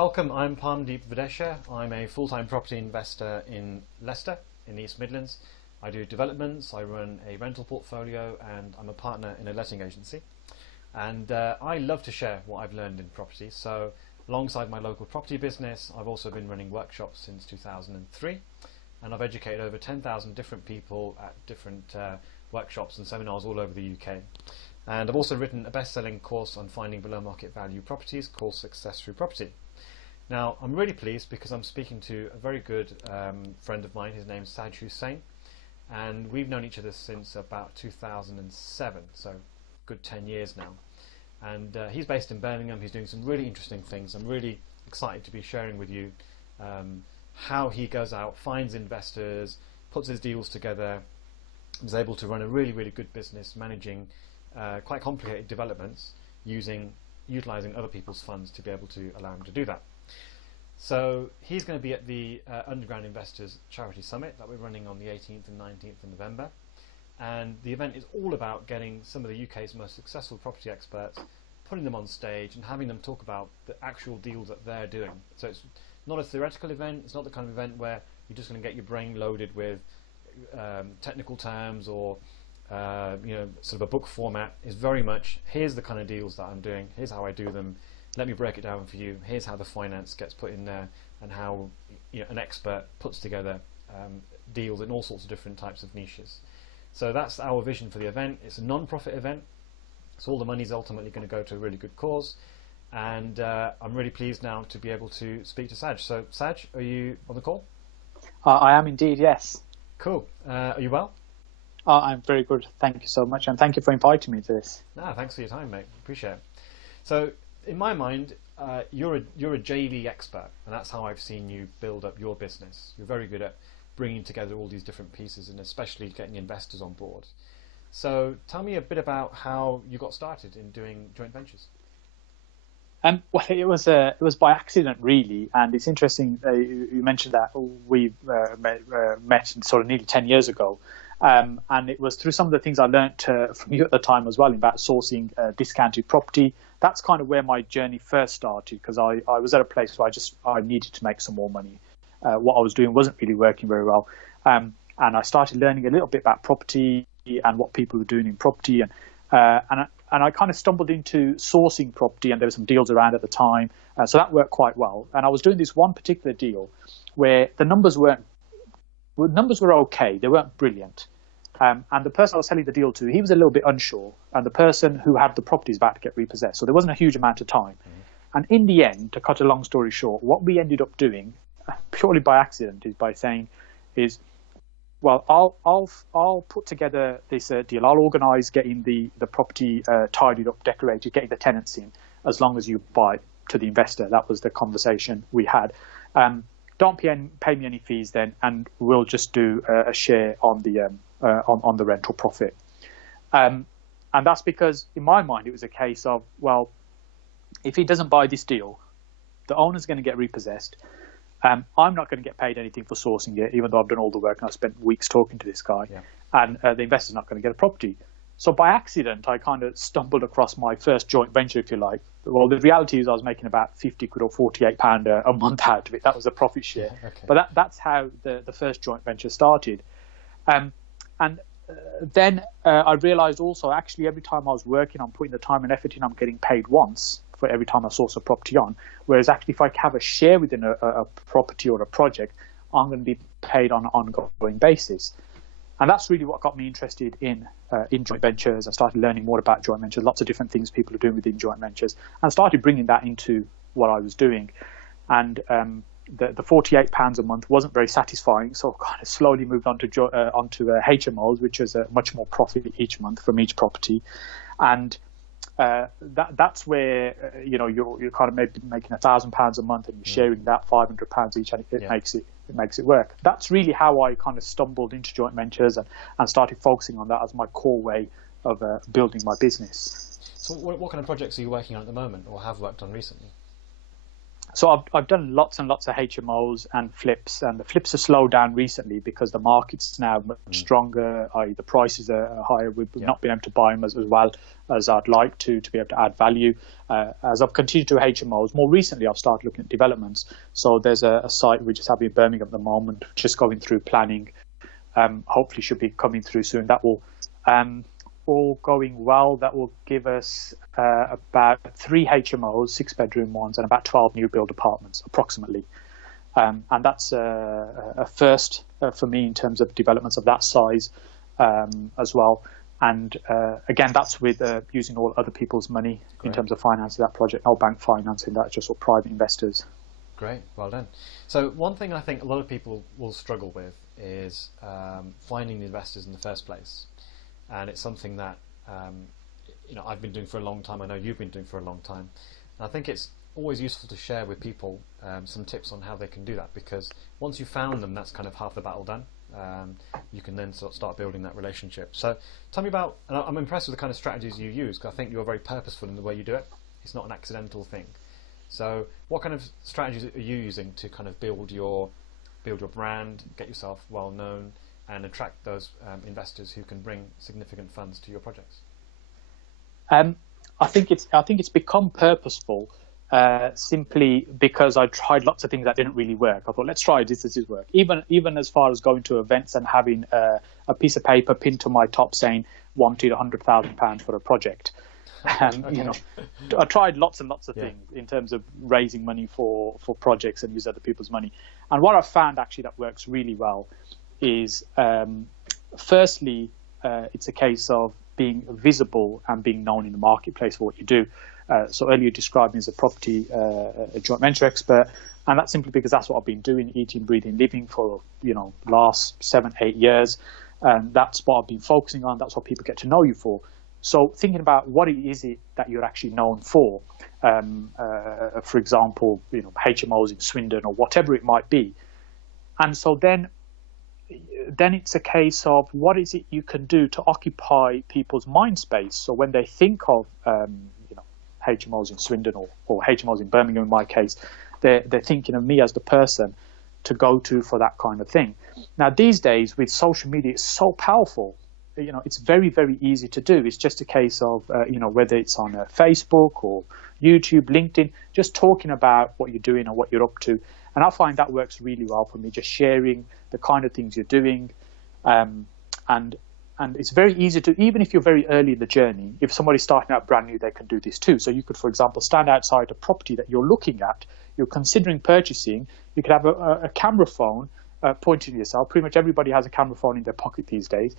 Welcome, I'm Parmdeep Videsha. I'm a full-time property investor in Leicester, in the East Midlands. I do developments, I run a rental portfolio, and I'm a partner in a letting agency. And I love to share what I've learned in property. So alongside my local property business, I've also been running workshops since 2003. And I've educated over 10,000 different people at different workshops and seminars all over the UK. And I've also written a best-selling course on finding below market value properties called Success Through Property. Now, I'm really pleased because I'm speaking to a very good friend of mine. His name's Saj Hussain, and we've known each other since about 2007, so good 10 years now. And he's based in Birmingham. He's doing some really interesting things. I'm really excited to be sharing with you how he goes out, finds investors, puts his deals together, is able to run a really, really good business managing quite complicated developments utilising other people's funds to be able to allow him to do that. So he's going to be at the Underground Investors Charity Summit that we're running on the 18th and 19th of November. And the event is all about getting some of the UK's most successful property experts, putting them on stage and having them talk about the actual deals that they're doing. So it's not a theoretical event, it's not the kind of event where you're just going to get your brain loaded with technical terms or sort of a book format. It's very much, here's the kind of deals that I'm doing, here's how I do them, let me break it down for you, here's how the finance gets put in there, and how an expert puts together deals in all sorts of different types of niches. So that's our vision for the event. It's a non-profit event, so all the money is ultimately going to go to a really good cause, and I'm really pleased now to be able to speak to Saj. So Saj, are you on the call? I am indeed, yes. Cool. Are you well? I'm very good, thank you so much, and thank you for inviting me to this. No, thanks for your time, mate. Appreciate it. So in my mind, you're a JV expert, and that's how I've seen you build up your business. You're very good at bringing together all these different pieces, and especially getting investors on board. So tell me a bit about how you got started in doing joint ventures. Well, it was by accident, really, and it's interesting you mentioned that we met sort of nearly 10 years ago, and it was through some of the things I learnt from you at the time as well about sourcing discounted property. That's kind of where my journey first started, because I was at a place where I needed to make some more money. What I was doing wasn't really working very well, and I started learning a little bit about property and what people were doing in property, and I kind of stumbled into sourcing property, and there were some deals around at the time, so that worked quite well. And I was doing this one particular deal where the numbers were okay, they weren't brilliant. And the person I was selling the deal to, he was a little bit unsure, and the person who had the property is about to get repossessed, so there wasn't a huge amount of time. And in the end, to cut a long story short, what we ended up doing, purely by accident, is well, I'll put together this deal. I'll organise getting the property tidied up, decorated, getting the tenants in, as long as you buy to the investor. That was the conversation we had. Don't pay me any fees then, and we'll just do a share on the rental profit. And that's because, in my mind, it was a case of, well, if he doesn't buy this deal, the owner's going to get repossessed. I'm not going to get paid anything for sourcing it, even though I've done all the work and I've spent weeks talking to this guy. Yeah. And the investor's not going to get a property. So by accident, I kind of stumbled across my first joint venture, if you like. Well, the reality is I was making about 50 quid or £48 a month out of it. That was a profit share. Yeah, okay. But that's how the first joint venture started. Then I realised also, actually, every time I was working, I'm putting the time and effort in, I'm getting paid once for every time I source a property on. Whereas actually, if I have a share within a property or a project, I'm going to be paid on an ongoing basis. And that's really what got me interested in joint ventures. I started learning more about joint ventures, lots of different things people are doing within joint ventures, and started bringing that into what I was doing. And the £48 a month wasn't very satisfying, so I kind of slowly moved onto HMOs, which is a much more profit each month from each property. And that's where you're kind of making £1,000 a month, and you're sharing that £500 each, and it makes it work. That's really how I kind of stumbled into joint ventures and started focusing on that as my core way of building my business. So what kind of projects are you working on at the moment, or have worked on recently? So I've done lots and lots of HMOs and flips, and the flips have slowed down recently because the market's now much stronger. The prices are higher. We've not been able to buy them as well as I'd like to be able to add value. As I've continued to do HMOs, more recently I've started looking at developments. So there's a site we just have in Birmingham at the moment, just going through planning. Hopefully should be coming through soon. That will, all going well, that will give us about 3 HMOs, 6-bedroom ones, and about 12 new build apartments, approximately. And that's a first for me in terms of developments of that size as well. And again, that's with using all other people's money. Great. In terms of financing that project. No bank financing, that's just all private investors. Great, well done. So one thing I think a lot of people will struggle with is finding the investors in the first place. And it's something that I've been doing for a long time. I know you've been doing for a long time. And I think it's always useful to share with people some tips on how they can do that, because once you've found them, that's kind of half the battle done. You can then sort of start building that relationship. So tell me about, and I'm impressed with the kind of strategies you use, because I think you're very purposeful in the way you do it. It's not an accidental thing. So what kind of strategies are you using to kind of build your brand, get yourself well known, and attract those investors who can bring significant funds to your projects? I think it's become purposeful simply because I tried lots of things that didn't really work. I thought, let's try this. This is work. Even as far as going to events and having a piece of paper pinned to my top saying wanted £100,000 for a project. Okay. I tried lots and lots of things in terms of raising money for projects and use other people's money. And what I've found actually that works really well is firstly, it's a case of being visible and being known in the marketplace for what you do. So earlier you described me as a property a joint venture expert, and that's simply because that's what I've been doing, eating, breathing, living for last 7-8 years, and that's what I've been focusing on. That's what people get to know you for. So thinking about what it is that you're actually known for example, HMOs in Swindon or whatever it might be, and so then it's a case of what is it you can do to occupy people's mind space. So when they think of HMOs in Swindon or HMOs in Birmingham, in my case, they're thinking of me as the person to go to for that kind of thing. Now these days with social media, it's so powerful. It's very, very easy to do. It's just a case of whether it's on Facebook or YouTube, LinkedIn, just talking about what you're doing or what you're up to. And I find that works really well for me, just sharing the kind of things you're doing. And it's very easy to, even if you're very early in the journey, if somebody's starting out brand new, they can do this too. So you could, for example, stand outside a property that you're looking at, you're considering purchasing. You could have a camera phone pointing at yourself. Pretty much everybody has a camera phone in their pocket these days.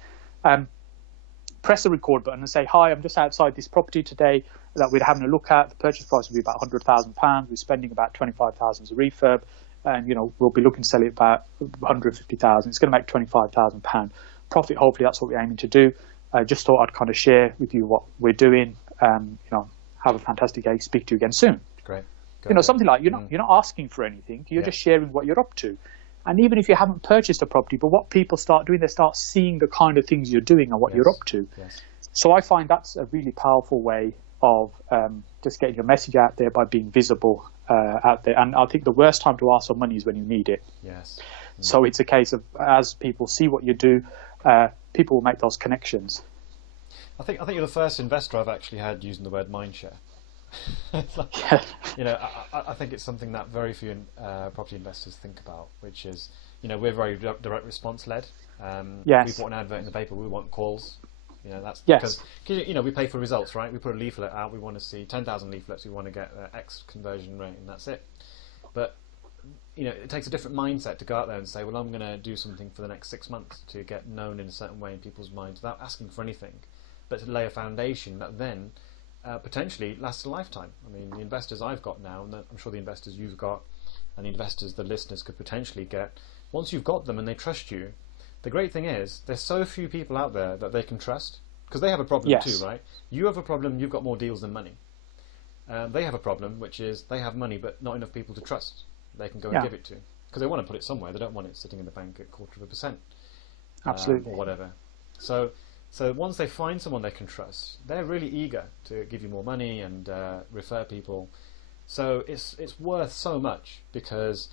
Press the record button and say, hi, I'm just outside this property today that we're having a look at. The purchase price will be about £100,000. We're spending about £25,000 as a refurb. And, we'll be looking to sell it about £150,000. It's going to make £25,000 profit. Hopefully that's what we're aiming to do. I just thought I'd kind of share with you what we're doing. Have a fantastic day. Speak to you again soon. Great. Something like you're not asking for anything. You're just sharing what you're up to. And even if you haven't purchased a property, but what people start doing, they start seeing the kind of things you're doing and what you're up to. Yes. So I find that's a really powerful way of just getting your message out there by being visible out there. And I think the worst time to ask for money is when you need it. Yes. Mm. So it's a case of, as people see what you do, people will make those connections. I think you're the first investor I've actually had using the word mindshare. I think it's something that very few property investors think about, which is, we're very direct response led. Yes. We put an advert in the paper, we want calls. That's because we pay for results, right? We put a leaflet out, we want to see 10,000 leaflets, we want to get X conversion rate, and that's it. But it takes a different mindset to go out there and say, well, I'm going to do something for the next 6 months to get known in a certain way in people's minds without asking for anything, but to lay a foundation that then potentially lasts a lifetime. I mean, the investors I've got now, and I'm sure the investors you've got, and the investors the listeners could potentially get, once you've got them and they trust you, the great thing is there's so few people out there that they can trust, because they have a problem too, right? You have a problem, you've got more deals than money. They have a problem, which is they have money but not enough people to trust they can go and give it to, because they want to put it somewhere. They don't want it sitting in the bank at 0.25%. Absolutely. Or whatever. So once they find someone they can trust, they're really eager to give you more money and refer people. So it's worth so much because,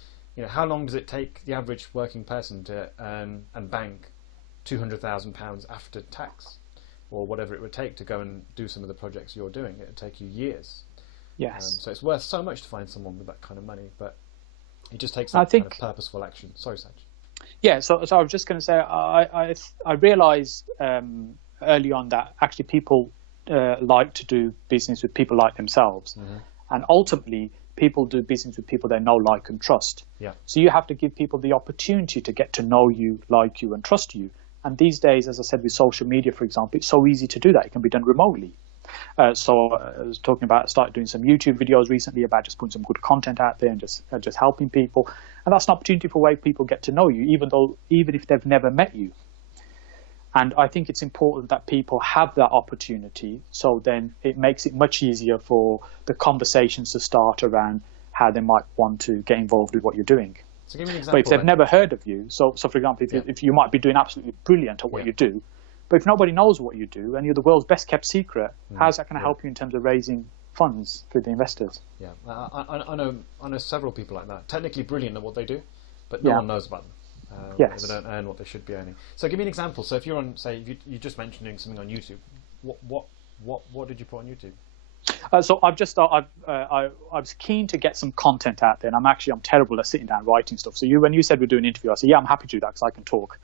how long does it take the average working person to earn and bank £200,000 after tax, or whatever it would take to go and do some of the projects you're doing? It would take you years. Yes. So it's worth so much to find someone with that kind of money, but it just takes that kind of purposeful action. Sorry, Saj. Yeah, so I was just going to say, I realised early on that actually people like to do business with people like themselves, and ultimately people do business with people they know, like, and trust. Yeah. So you have to give people the opportunity to get to know you, like you, and trust you. And these days, as I said, with social media, for example, it's so easy to do that. It can be done remotely. So I was talking about, started doing some YouTube videos recently about just putting some good content out there and just helping people. And that's an opportunity for way people get to know you, even if they've never met you. And I think it's important that people have that opportunity. So then it makes it much easier for the conversations to start around how they might want to get involved with what you're doing. So give me an example. But if they've never heard of you, so for example, if you might be doing absolutely brilliant at what you do, but if nobody knows what you do and you're the world's best kept secret, how's that going to help you in terms of raising funds for the investors? Yeah, I know several people like that. Technically brilliant at what they do, but no one knows about them. Yes. They don't earn what they should be earning. So give me an example. So if you're on, say, you just mentioned doing something on YouTube, what did you put on YouTube? So I was keen to get some content out there, and I'm terrible at sitting down writing stuff. So when you said we're doing an interview, I said, yeah, I'm happy to do that because I can talk.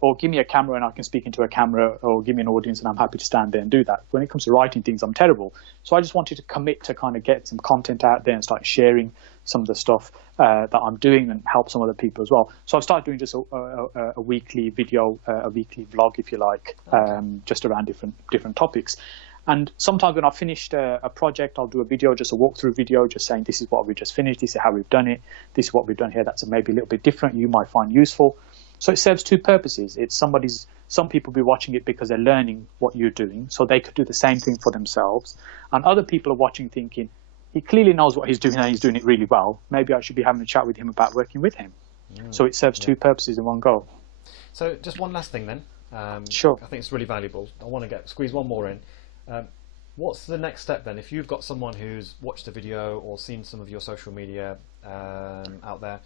Or give me a camera and I can speak into a camera, or give me an audience and I'm happy to stand there and do that. When it comes to writing things, I'm terrible. So I just wanted to commit to kind of get some content out there and start sharing some of the stuff that I'm doing and help some other people as well. So I've started doing just a weekly video, a weekly vlog, if you like, just around different topics. And sometimes when I've finished a project, I'll do a video, just a walkthrough video, just saying this is what we just finished, this is how we've done it, this is what we've done here, that's maybe a little bit different, you might find useful. So it serves two purposes. Some people will be watching it because they're learning what you're doing, so they could do the same thing for themselves. And other people are watching thinking, he clearly knows what he's doing and he's doing it really well. Maybe I should be having a chat with him about working with him. So it serves two purposes in one go. So just one last thing then. Sure. I think it's really valuable. I want to squeeze one more in. What's the next step then? If you've got someone who's watched a video or seen some of your social media out there,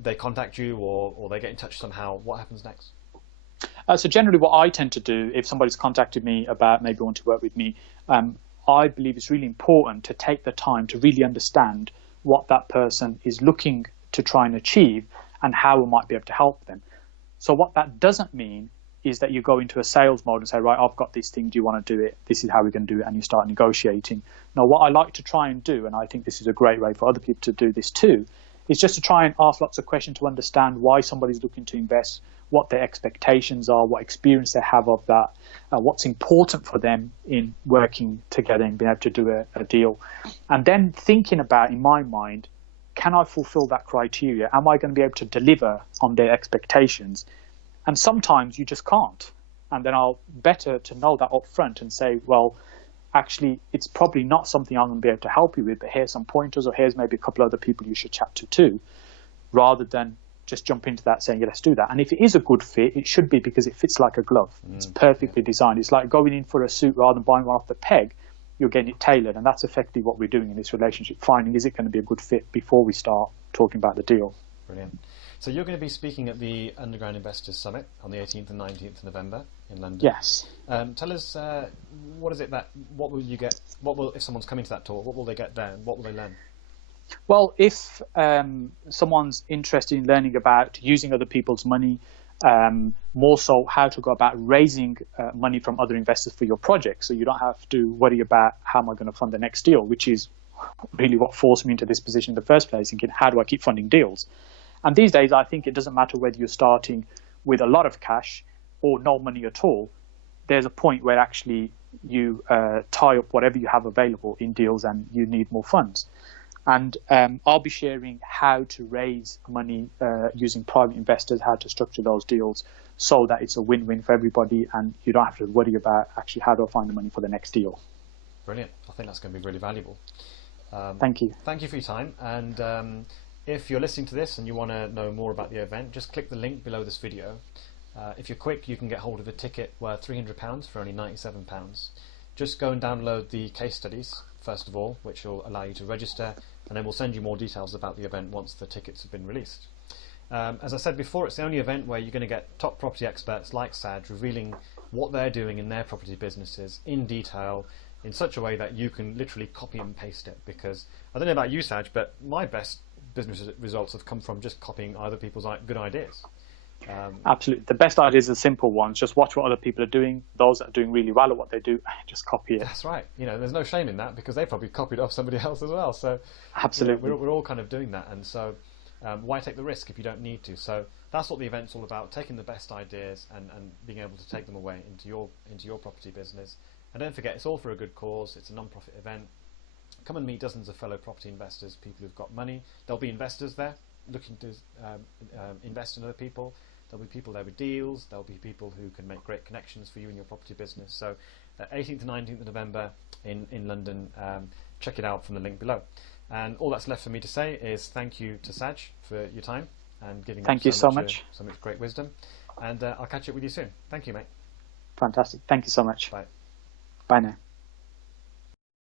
they contact you or they get in touch somehow, what happens next? So generally what I tend to do, if somebody's contacted me about maybe want to work with me, I believe it's really important to take the time to really understand what that person is looking to try and achieve and how we might be able to help them. So what that doesn't mean is that you go into a sales mode and say, right, I've got this thing, do you want to do it? This is how we're going to do it, and you start negotiating. Now, what I like to try and do, and I think this is a great way for other people to do this too, is just to try and ask lots of questions to understand why somebody's looking to invest, what their expectations are, what experience they have of that, what's important for them in working together and being able to do a deal. And then thinking about, in my mind, can I fulfill that criteria? Am I going to be able to deliver on their expectations? And sometimes you just can't. And then better to know that up front and say, well, actually, it's probably not something I'm going to be able to help you with, but here's some pointers, or here's maybe a couple other people you should chat to too, rather than just jump into that saying, yeah, let's do that. And if it is a good fit, it should be because it fits like a glove. It's perfectly designed. It's like going in for a suit rather than buying one off the peg. You're getting it tailored. And that's effectively what we're doing in this relationship, finding is it going to be a good fit before we start talking about the deal. Brilliant. So you're going to be speaking at the Underground Investors Summit on the 18th and 19th of November in London. Yes. Tell us, what will you get, if someone's coming to that talk, what will they get there? What will they learn? Well, if someone's interested in learning about using other people's money, more so how to go about raising money from other investors for your project, so you don't have to worry about how am I going to fund the next deal, which is really what forced me into this position in the first place, thinking, how do I keep funding deals? And these days, I think it doesn't matter whether you're starting with a lot of cash or no money at all. There's a point where actually you tie up whatever you have available in deals and you need more funds. And I'll be sharing how to raise money using private investors, how to structure those deals so that it's a win-win for everybody and you don't have to worry about actually how do I find the money for the next deal. Brilliant. I think that's going to be really valuable. Thank you. Thank you for your time. And if you're listening to this and you want to know more about the event, just click the link below this video. If you're quick, you can get hold of a ticket worth £300 for only £97. Just go and download the case studies first of all, which will allow you to register, and then we'll send you more details about the event once the tickets have been released. As I said before, it's the only event where you're going to get top property experts like Saj revealing what they're doing in their property businesses in detail, in such a way that you can literally copy and paste it. Because I don't know about you, Saj, but my best business results have come from just copying other people's good ideas. Absolutely. The best ideas are simple ones. Just watch what other people are doing. Those that are doing really well at what they do, just copy it. That's right. There's no shame in that, because they probably copied off somebody else as well. So absolutely, we're all kind of doing that. And so why take the risk if you don't need to? So that's what the event's all about, taking the best ideas and being able to take them away into your property business. And don't forget, it's all for a good cause. It's a non-profit event. Come and meet dozens of fellow property investors, people who've got money. There'll be investors there looking to invest in other people. There'll be people there with deals. There'll be people who can make great connections for you in your property business. So 18th to 19th of November in London. Check it out from the link below. And all that's left for me to say is thank you to Saj for your time and giving thank you so much great wisdom. And I'll catch up with you soon. Thank you, mate. Fantastic. Thank you so much. Bye. Bye now.